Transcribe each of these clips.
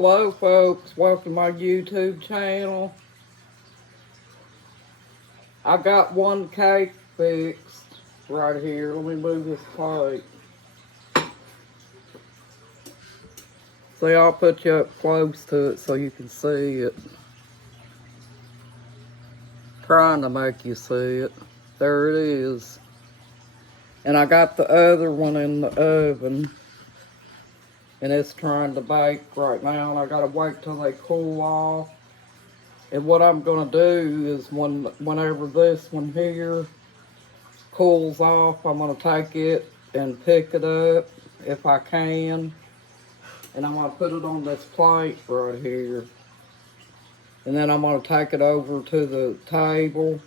Hello folks, welcome to my YouTube channel. I got one cake fixed right here. Let me move this plate. See, I'll put you up close to it so you can see it. Trying to make you see it. There it is. And I got the other one in the oven. And it's trying to bake right now. And I gotta wait till they cool off. And what I'm gonna do is whenever this one here cools off, I'm gonna take it and pick it up if I can. And I'm gonna put it on this plate right here. And then I'm gonna take it over to the table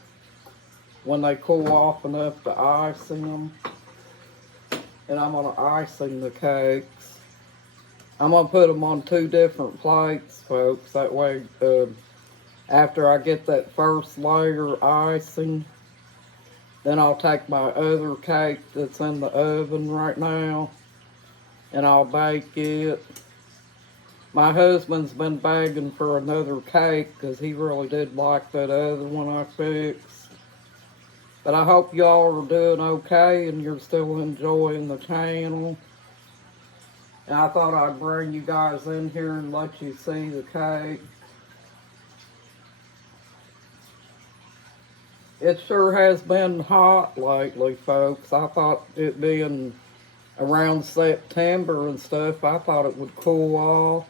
when they cool off enough to icing them. And I'm gonna icing the cakes. I'm gonna put them on two different plates, folks. That way, after I get that first layer icing, then I'll take my other cake that's in the oven right now and I'll bake it. My husband's been begging for another cake because he really did like that other one I fixed. But I hope y'all are doing okay and you're still enjoying the channel. And I thought I'd bring you guys in here and let you see the cake. It sure has been hot lately, folks. I thought it being around September and stuff, I thought it would cool off.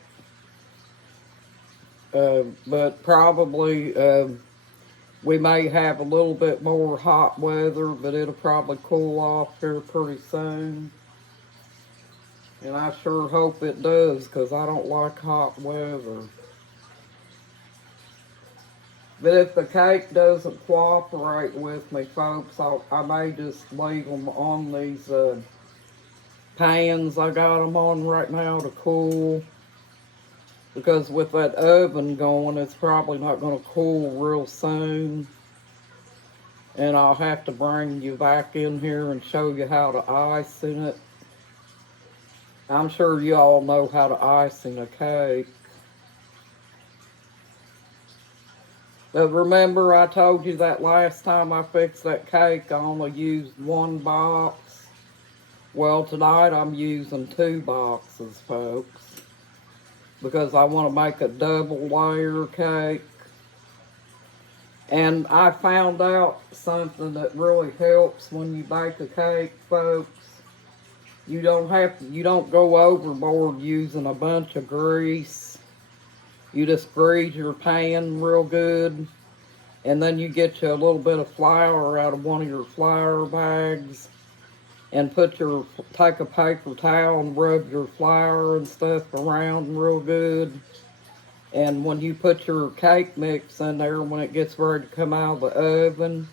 But probably we may have a little bit more hot weather, but it'll probably cool off here pretty soon. And I sure hope it does, because I don't like hot weather. But if the cake doesn't cooperate with me, folks, I may just leave them on these pans I got them on right now to cool. Because with that oven going, it's probably not going to cool real soon. And I'll have to bring you back in here and show you how to icing it. I'm sure you all know how to icing a cake. But remember, I told you that last time I fixed that cake, I only used one box. Well, tonight I'm using 2 boxes, folks, because I want to make a double layer cake. And I found out something that really helps when you bake a cake, folks. You don't go overboard using a bunch of grease. You just grease your pan real good, and then you get you a little bit of flour out of one of your flour bags, and take a paper towel and rub your flour and stuff around real good. And when you put your cake mix in there, when it gets ready to come out of the oven,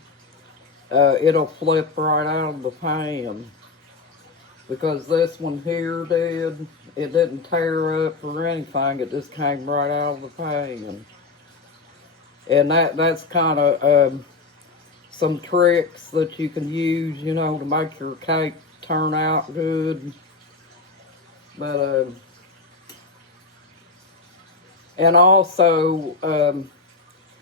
it'll flip right out of the pan. Because this one here it didn't tear up or anything, it just came right out of the pan. And that's kind of some tricks that you can use, you know, to make your cake turn out good. But, and also,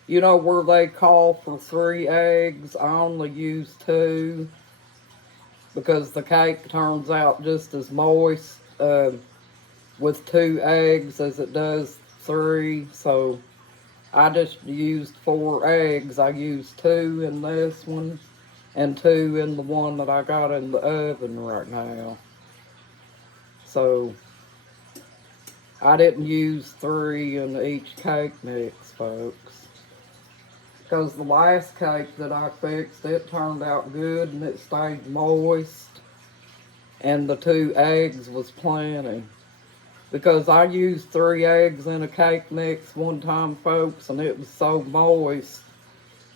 you know, where they call for 3 eggs, I only use 2. Because the cake turns out just as moist with 2 eggs as it does 3. So I just used 4 eggs. I used 2 in this one and 2 in the one that I got in the oven right now. So I didn't use 3 in each cake mix, folks. Because the last cake that I fixed, it turned out good and it stayed moist. And the 2 eggs was plenty. Because I used 3 eggs in a cake mix one time, folks, and it was so moist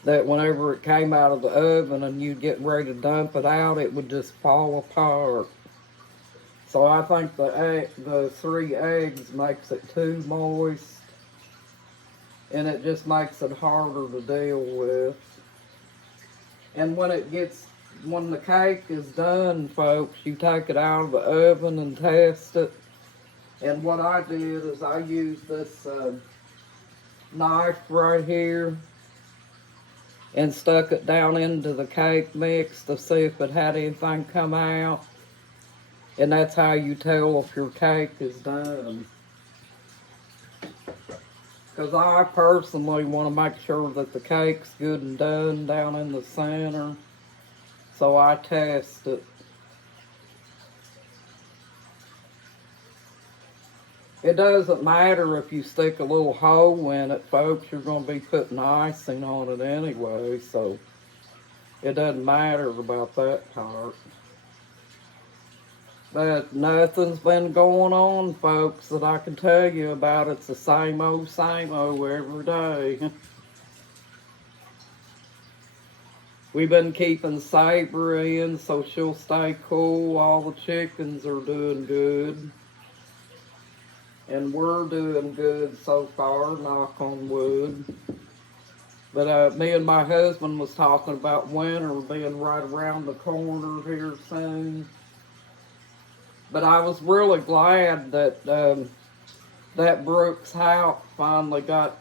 that whenever it came out of the oven and you'd get ready to dump it out, it would just fall apart. So I think the 3 eggs makes it too moist. And it just makes it harder to deal with. And when the cake is done, folks, you take it out of the oven and test it. And what I did is I used this knife right here and stuck it down into the cake mix to see if it had anything come out. And that's how you tell if your cake is done. Because I personally want to make sure that the cake's good and done down in the center. So I test it. It doesn't matter if you stick a little hole in it, folks. You're going to be putting icing on it anyway. So it doesn't matter about that part. But nothing's been going on, folks, that I can tell you about. It's the same old every day. We've been keeping Sabre in so she'll stay cool. All the chickens are doing good. And we're doing good so far, knock on wood. But me and my husband was talking about winter being right around the corner here soon. But I was really glad that that Brooks Houck finally got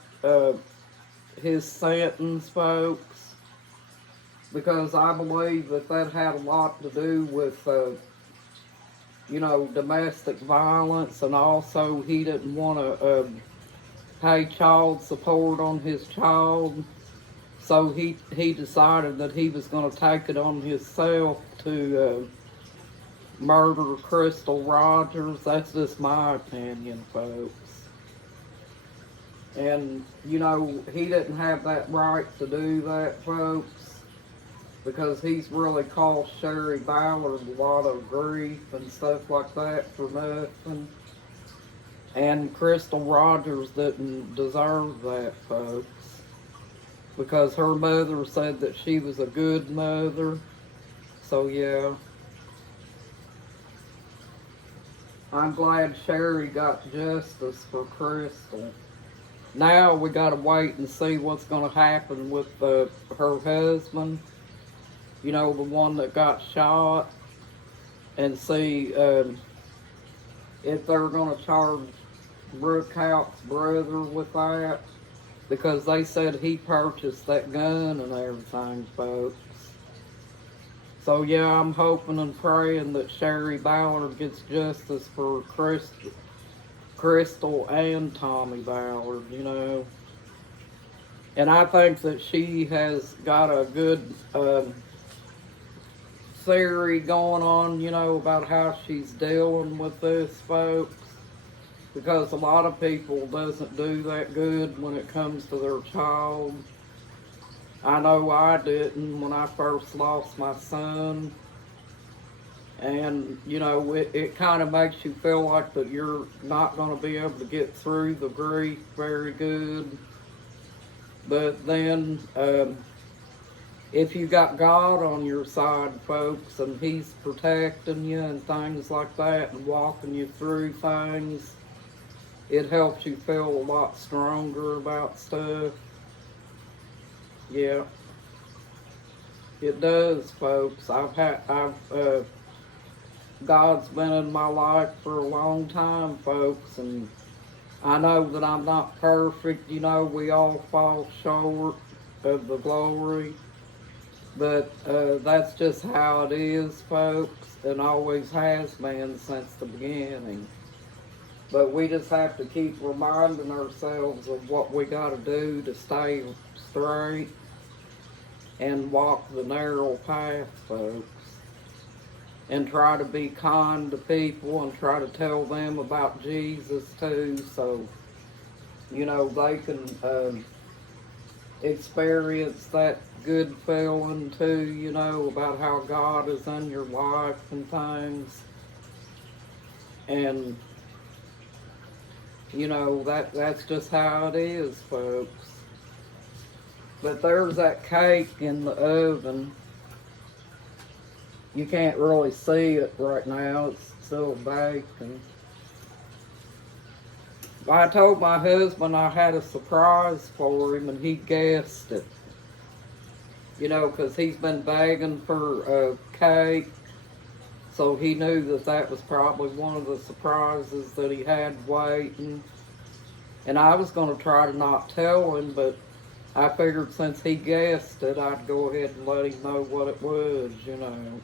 his sentence, folks, because I believe that that had a lot to do with, you know, domestic violence, and also he didn't want to pay child support on his child, so he decided that he was going to take it on himself to murder Crystal Rogers. That's just my opinion, folks. And, you know, he didn't have that right to do that, folks, because he's really caused Sherry Ballard a lot of grief and stuff like that for nothing. And Crystal Rogers didn't deserve that, folks, because her mother said that she was a good mother. So, yeah. I'm glad Sherry got justice for Crystal. Now we gotta wait and see what's gonna happen with her husband, you know, the one that got shot, and see if they're gonna charge Brooke Houck's brother with that, because they said he purchased that gun and everything, folks. So yeah, I'm hoping and praying that Sherry Ballard gets justice for Crystal and Tommy Ballard, you know. And I think that she has got a good theory going on, you know, about how she's dealing with this, folks. Because a lot of people doesn't do that good when it comes to their child. I know I didn't when I first lost my son. And, you know, it kind of makes you feel like that you're not going to be able to get through the grief very good. But then, if you got God on your side, folks, and He's protecting you and things like that and walking you through things, it helps you feel a lot stronger about stuff. Yeah, it does, folks. God's been in my life for a long time, folks, and I know that I'm not perfect. You know, we all fall short of the glory, but that's just how it is, folks, and always has been since the beginning. But we just have to keep reminding ourselves of what we got to do to stay straight and walk the narrow path, folks. And try to be kind to people and try to tell them about Jesus too, so, you know, they can experience that good feeling too, you know, about how God is in your life and things. And, you know, that's just how it is, folks. But there's that cake in the oven. You can't really see it right now. It's still baking. I told my husband I had a surprise for him, and he guessed it. You know, because he's been begging for a cake So he knew that that was probably one of the surprises that he had waiting. And I was going to try to not tell him, but I figured since he guessed it, I'd go ahead and let him know what it was, you know.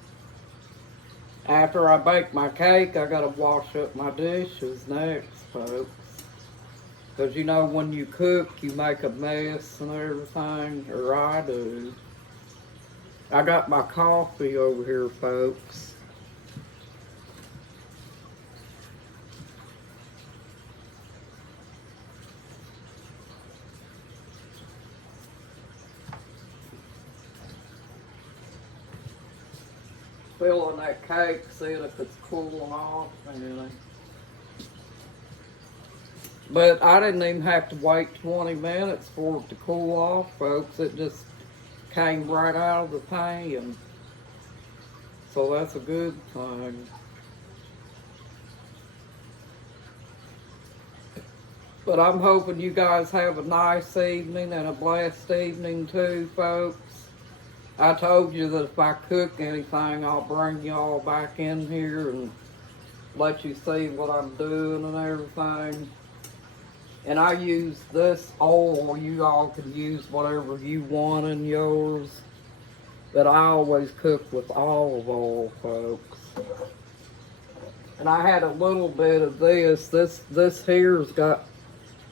After I bake my cake, I got to wash up my dishes next, folks. Because, you know, when you cook, you make a mess and everything, or I do. I got my coffee over here, folks. Filling that cake, seeing if it's cooling off. But I didn't even have to wait 20 minutes for it to cool off, folks. It just came right out of the pan. So that's a good thing. But I'm hoping you guys have a nice evening and a blessed evening too, folks. I told you that if I cook anything, I'll bring y'all back in here and let you see what I'm doing and everything. And I use this oil. You all can use whatever you want in yours. But I always cook with olive oil, folks. And I had a little bit of this. This here's got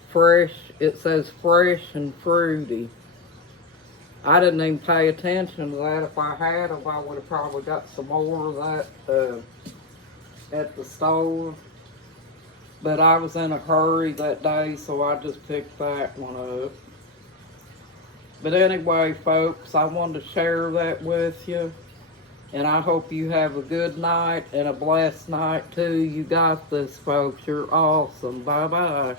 fresh, it says fresh and fruity. I didn't even pay attention to that. If I had them, I would have probably got some more of that at the store. But I was in a hurry that day, so I just picked that one up. But anyway, folks, I wanted to share that with you. And I hope you have a good night and a blessed night, too. You got this, folks. You're awesome. Bye-bye.